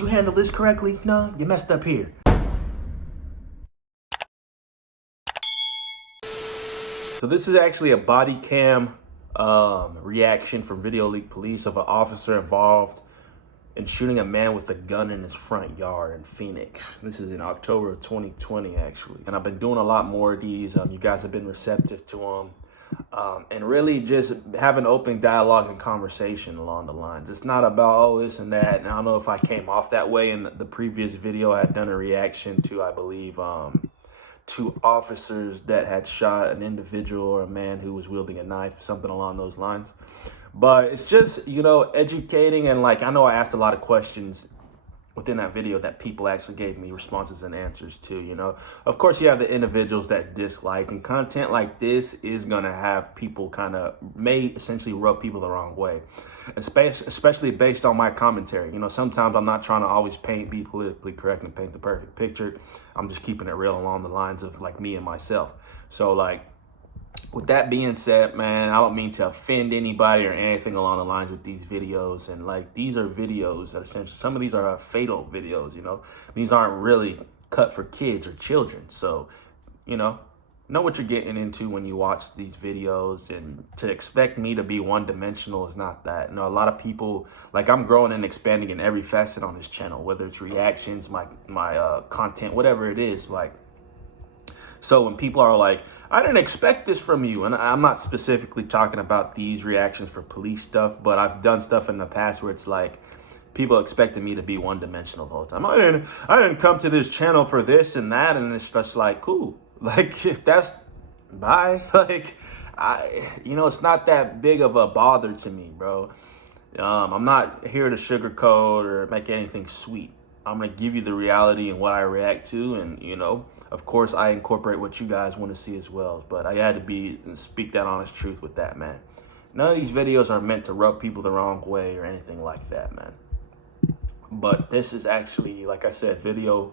you handle this correctly? No, you messed up here. So this is actually a body cam reaction from Video Leak Police of an officer involved in shooting a man with a gun in his front yard in Phoenix. This is in October of 2020, actually. And I've been doing a lot more of these. You guys have been receptive to them. And really just have an open dialogue and conversation along the lines. It's not about, oh, this and that. And I don't know if I came off that way in the previous video. I had done a reaction to, I believe, two officers that had shot an individual or a man who was wielding a knife, something along those lines. But it's just, you know, educating. And like, I know I asked a lot of questions within that video that people actually gave me responses and answers to, you know. Of course, you have the individuals that dislike, and content like this is going to have people may essentially rub people the wrong way, especially based on my commentary. You know, sometimes I'm not trying to always be politically correct and paint the perfect picture. I'm just keeping it real along the lines of like me and myself. So like, with that being said, man, I don't mean to offend anybody or anything along the lines with these videos. And like, these are videos that essentially, some of these are fatal videos, you know. These aren't really cut for kids or children. So, you know what you're getting into when you watch these videos. And to expect me to be one-dimensional is not that. You know, a lot of people, like, I'm growing and expanding in every facet on this channel, whether it's reactions, my content, whatever it is. Like, so when people are like, I didn't expect this from you. And I'm not specifically talking about these reactions for police stuff, but I've done stuff in the past where it's like people expected me to be one-dimensional the whole time. I didn't come to this channel for this and that. And it's just like, cool. Like, if that's bye. Like, it's not that big of a bother to me, bro. I'm not here to sugarcoat or make anything sweet. I'm going to give you the reality and what I react to. And, you know, of course, I incorporate what you guys want to see as well. But I had to speak that honest truth with that, man. None of these videos are meant to rub people the wrong way or anything like that, man. But this is actually, like I said, Video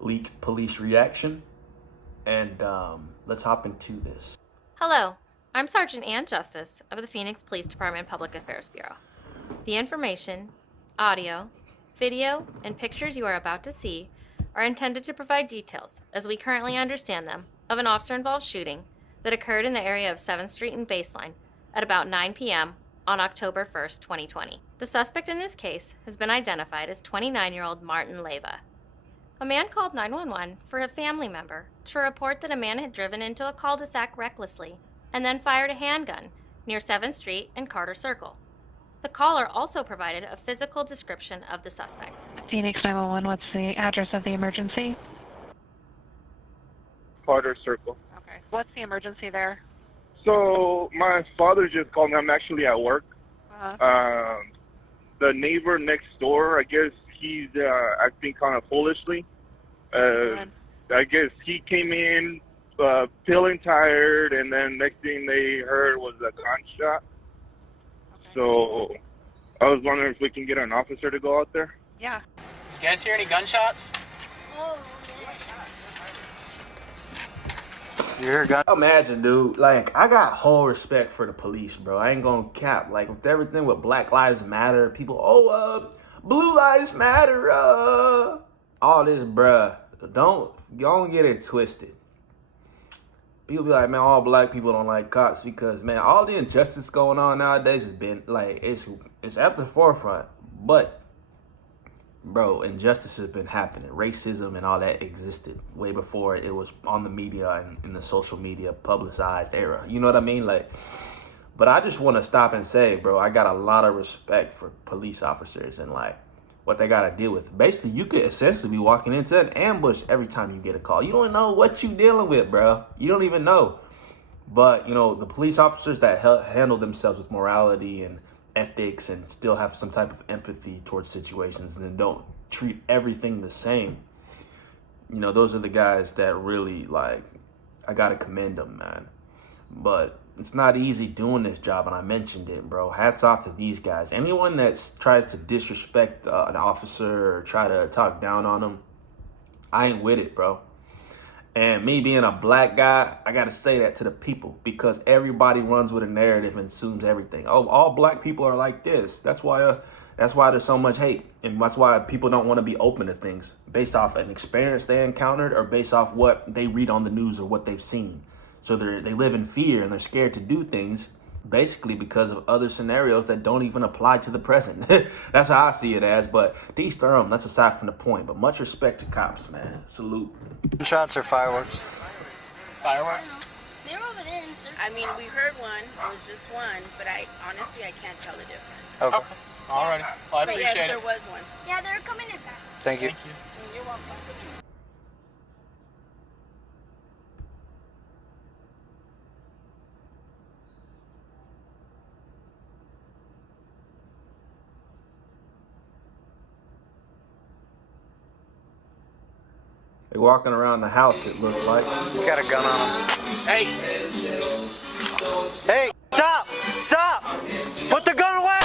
Leak Police reaction. And let's hop into this. Hello, I'm Sergeant Ann Justice of the Phoenix Police Department Public Affairs Bureau. The information, audio, video, and pictures you are about to see are intended to provide details, as we currently understand them, of an officer-involved shooting that occurred in the area of 7th Street and Baseline at about 9 p.m. on October 1st, 2020. The suspect in this case has been identified as 29-year-old Martin Leyva. A man called 911 for a family member to report that a man had driven into a cul-de-sac recklessly and then fired a handgun near 7th Street and Carter Circle. The caller also provided a physical description of the suspect. Phoenix 911, what's the address of the emergency? Carter Circle. Okay. What's the emergency there? So my father just called me. I'm actually at work. The neighbor next door, I guess he's acting kind of foolishly. I guess he came in feeling tired, and then next thing they heard was a gunshot. So I was wondering if we can get an officer to go out there. Yeah. You guys hear any gunshots? You hear guys? Imagine, dude. Like, I got whole respect for the police, bro. I ain't gonna cap. Like, with everything with Black Lives Matter, people, Blue Lives Matter, all this, bruh. Don't get it twisted. People be like, man, all black people don't like cops because, man, all the injustice going on nowadays has been, like, it's at the forefront. But, bro, injustice has been happening. Racism and all that existed way before it was on the media and in the social media publicized era. You know what I mean? Like, but I just want to stop and say, bro, I got a lot of respect for police officers and, like, what they got to deal with. Basically, you could essentially be walking into an ambush every time you get a call. You don't know what you dealing with, bro. You don't even know. But, you know, the police officers that handle themselves with morality and ethics and still have some type of empathy towards situations and then don't treat everything the same, you know, those are the guys that really, like, I got to commend them, man. But it's not easy doing this job, and I mentioned it, bro. Hats off to these guys. Anyone that tries to disrespect an officer or try to talk down on them, I ain't with it, bro. And me being a black guy, I got to say that to the people because everybody runs with a narrative and assumes everything. Oh, all black people are like this. That's why That's why there's so much hate, and that's why people don't want to be open to things based off an experience they encountered or based off what they read on the news or what they've seen. So they live in fear and they're scared to do things basically because of other scenarios that don't even apply to the present. That's how I see it as, but to each their own, that's aside from the point. But much respect to cops, man. Salute. Shots or fireworks? Fireworks? They're over there in the circle. I mean, we heard one. It was just one, but honestly, I can't tell the difference. Okay. Okay. Alrighty. Well, I But appreciate yes, it. there was one. Yeah, they're coming in fast. Thank you. Thank you. You're welcome. They're walking around the house, it looks like. He's got a gun on him. Hey, Hey, stop! Stop! Put the gun away!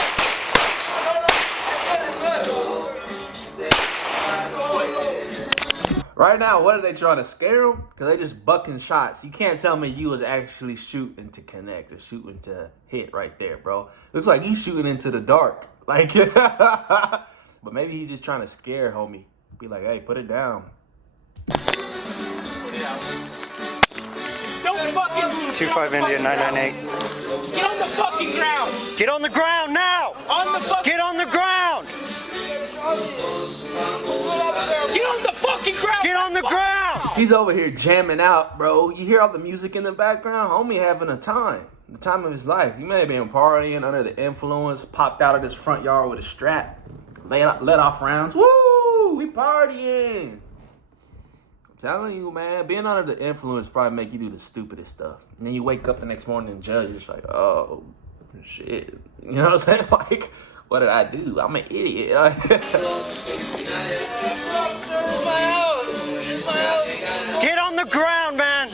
Right now, what are they trying to scare them? Because they just bucking shots. You can't tell me you was actually shooting to connect or shooting to hit right there, bro. Looks like you shooting into the dark. Like, but maybe he just trying to scare homie. Be like, hey, put it down. don't fucking 25 India 998. get on the fucking ground. Get on the ground now! On the fucking. Get on the ground! Get on the fucking ground. Get on the ground! He's over here jamming out, bro. You hear all the music in the background? Homie having the time of his life. He may have been partying under the influence, popped out of his front yard with a strap, let off rounds. Woo! We partying. I'm telling you, man, being under the influence probably make you do the stupidest stuff. And then you wake up the next morning and judge, you're just like, oh, shit. You know what I'm saying? Like, what did I do? I'm an idiot. Get on the ground, man!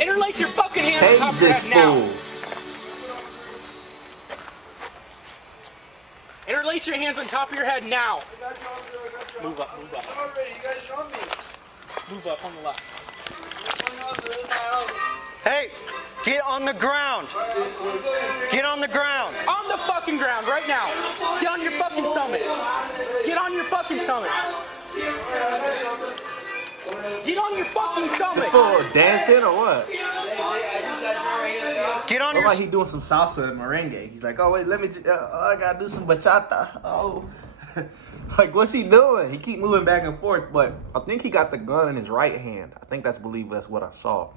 Interlace your fucking hands on top Tase of your this head now. fool. Interlace your hands on top of your head now. Move up. Move up on the left. Hey, get on the ground! Get on the ground! On the fucking ground right now. Get on your fucking stomach. Get on your fucking stomach. Get on your fucking stomach. Fool dancing or what? Get on Look your... like he doing some salsa and merengue. He's like, oh wait, let me. I gotta do some bachata. Oh, like what's he doing? He keep moving back and forth, but I think he got the gun in his right hand. I think that's what I saw.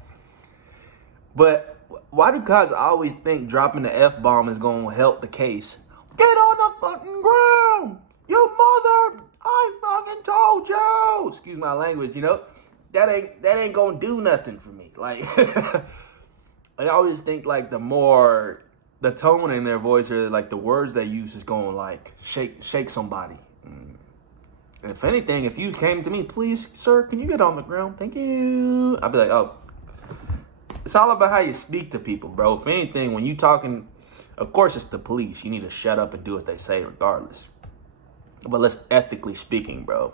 But why do guys always think dropping the F-bomb is gonna help the case? Get on the fucking ground, you mother! I fucking told you. Excuse my language, you know. That ain't gonna do nothing for me. Like. I always think like the tone in their voice or like the words they use is going like shake somebody. If anything, if you came to me, please, sir, can you get on the ground? Thank you. I'd be like, oh, it's all about how you speak to people, bro. If anything, when you talking, of course it's the police. You need to shut up and do what they say regardless. But let's ethically speaking, bro.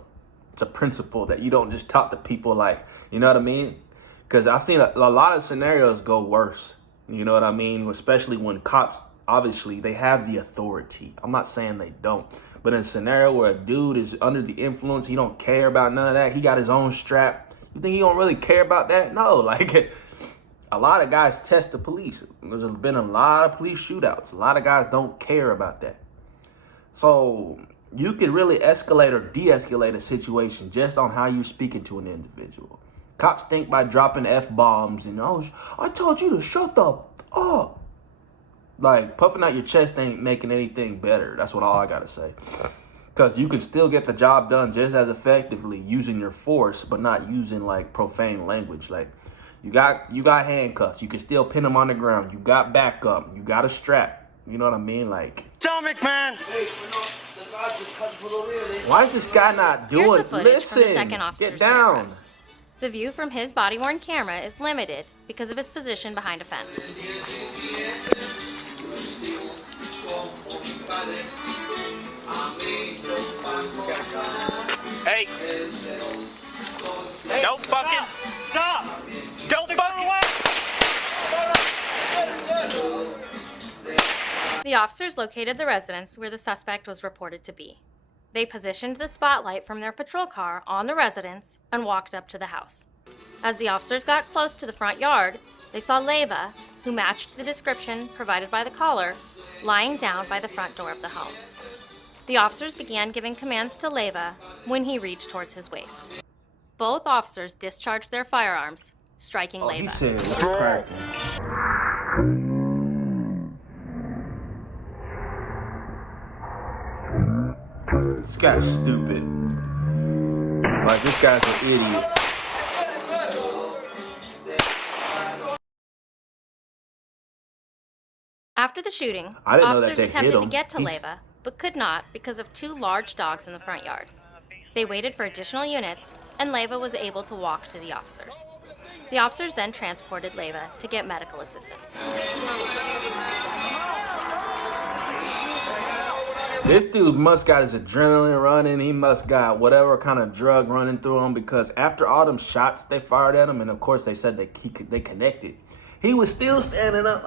It's a principle that you don't just talk to people like, you know what I mean? Because I've seen a lot of scenarios go worse. You know what I mean? Especially when cops, obviously, they have the authority. I'm not saying they don't. But in a scenario where a dude is under the influence, he don't care about none of that. He got his own strap. You think he don't really care about that? No. Like, a lot of guys test the police. There's been a lot of police shootouts. A lot of guys don't care about that. So you could really escalate or de-escalate a situation just on how you're speaking to an individual. Cops think by dropping F-bombs and, oh, I told you to shut the up. Like, puffing out your chest ain't making anything better. That's all I got to say. Because you can still get the job done just as effectively using your force, but not using, like, profane language. Like, you got handcuffs. You can still pin them on the ground. You got backup. You got a strap. You know what I mean? Like, Stomach, man! why is this guy not doing? Here's the footage Listen, from the second officer's get down. camera. The view from his body-worn camera is limited because of his position behind a fence. Hey. Don't fucking. Stop! Don't fucking. The officers located the residence where the suspect was reported to be. They positioned the spotlight from their patrol car on the residence and walked up to the house. As the officers got close to the front yard, they saw Leyva, who matched the description provided by the caller, lying down by the front door of the home. The officers began giving commands to Leyva when he reached towards his waist. Both officers discharged their firearms, striking He Leyva. said, "What's cracking?" This guy's stupid. Like, this guy's an idiot. After the shooting, I didn't know that officers they hit attempted to him. get to Leyva, but could not because of 2 large dogs in the front yard. They waited for additional units, and Leyva was able to walk to the officers. The officers then transported Leyva to get medical assistance. This dude must got his adrenaline running. He must got whatever kind of drug running through him, because after all them shots they fired at him, and of course they said they connected, he was still standing up,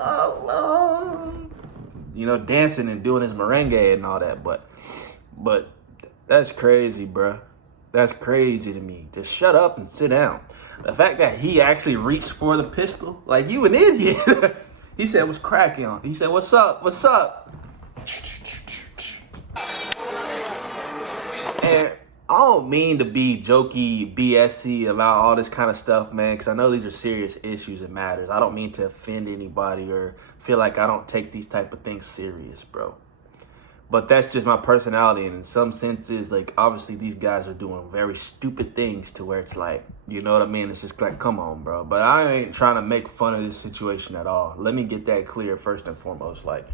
you know, dancing and doing his merengue and all that. But that's crazy, bruh. That's crazy to me. Just shut up and sit down. The fact that he actually reached for the pistol, like, you an idiot. He said, "What's cracking on?" He said, "What's up? What's up?" And I don't mean to be jokey, BSy about all this kind of stuff, man, because I know these are serious issues and matters. I don't mean to offend anybody or feel like I don't take these type of things serious, bro. But that's just my personality, and in some senses, like, obviously these guys are doing very stupid things to where it's like, you know what I mean? It's just like, come on, bro. But I ain't trying to make fun of this situation at all. Let me get that clear first and foremost. Like,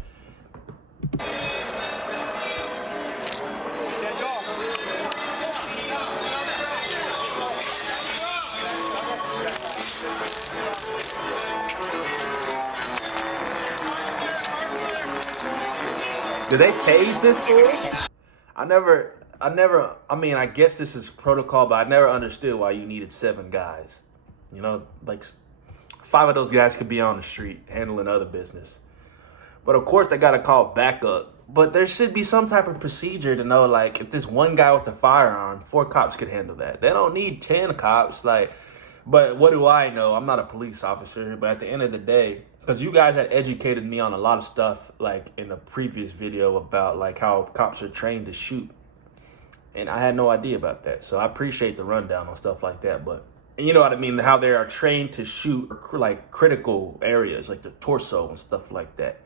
did they tase this fool? I mean, I guess this is protocol, but I never understood why you needed 7 guys. You know, like, 5 of those guys could be on the street handling other business. But of course they got to call backup. But there should be some type of procedure to know, like, if there's 1 guy with a firearm, 4 cops could handle that. They don't need 10 cops, like, but what do I know? I'm not a police officer, but at the end of the day, because you guys had educated me on a lot of stuff, like in a previous video about like how cops are trained to shoot. And I had no idea about that. So I appreciate the rundown on stuff like that. But you know what I mean? How they are trained to shoot like critical areas, like the torso and stuff like that.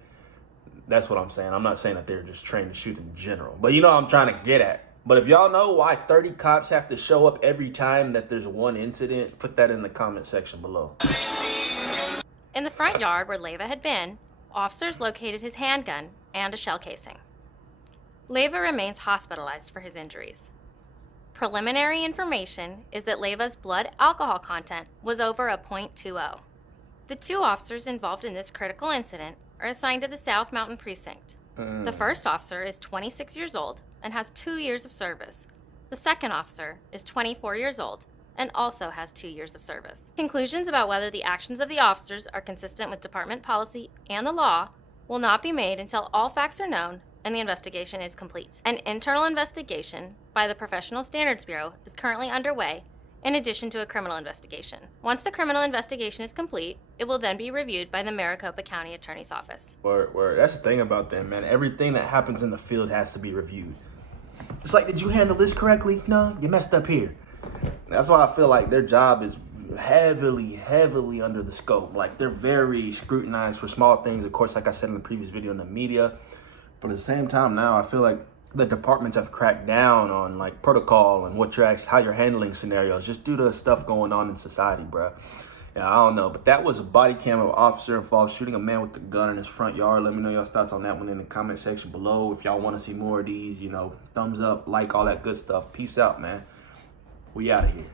That's what I'm saying. I'm not saying that they're just trained to shoot in general. But you know what I'm trying to get at. But if y'all know why 30 cops have to show up every time that there's one incident, put that in the comment section below. In the front yard where Leyva had been, officers located his handgun and a shell casing. Leyva remains hospitalized for his injuries. Preliminary information is that Leyva's blood alcohol content was over a .20. The 2 officers involved in this critical incident are assigned to the South Mountain Precinct. The first officer is 26 years old and has 2 years of service. The second officer is 24 years old and also has 2 years of service. Conclusions about whether the actions of the officers are consistent with department policy and the law will not be made until all facts are known and the investigation is complete. An internal investigation by the Professional Standards Bureau is currently underway, in addition to a criminal investigation. Once the criminal investigation is complete, it will then be reviewed by the Maricopa County Attorney's Office. Word. That's the thing about them, man. Everything that happens in the field has to be reviewed. It's like, did you handle this correctly? No, you messed up here. That's why I feel like their job is heavily under the scope. Like, they're very scrutinized for small things. Of course, like I said in the previous video, in the media. But at the same time now, I feel like the departments have cracked down on like protocol and how you're handling scenarios just due to stuff going on in society, bro. Yeah, I don't know. But that was a body cam of an officer involved shooting a man with a gun in his front yard. Let me know y'all's thoughts on that one in the comment section below. If y'all want to see more of these, you know, thumbs up, like, all that good stuff. Peace out, man. We out of here.